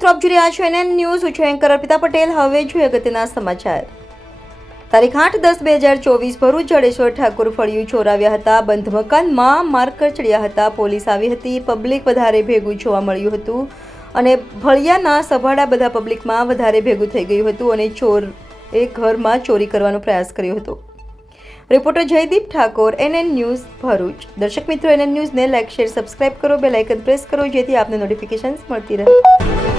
મિત્રો, આપ જોઈ રહ્યા છો NN ન્યૂઝ. હું છું એન્કર અર્પિતા પટેલ. હવે જોઈએ અગત્યના સમાચાર. તારીખ 8-10-2024 ભરૂચ જડેશ્વર ઠાકોર ફળિયું ચોરાવ્યા હતા. બંધ મકાનમાં માર્કર ચડ્યા હતા. પોલીસ આવી હતી. પબ્લિક વધારે ભેગું જોવા મળ્યું હતું અને ફળિયાના સભાડા બધા પબ્લિકમાં વધારે ભેગું થઈ ગયું હતું અને ચોરે ઘરમાં ચોરી કરવાનો પ્રયાસ કર્યો હતો. Reporter Jaydeep Thakor, NN news Bharuch. દર્શક મિત્રો, NN ન્યૂઝને લાઇક, શેર, સબસ્ક્રાઇબ કરો, બેલ આઇકન પ્રેસ કરો જેથી આપને નોટિફિકેશન્સ મળતી રહે.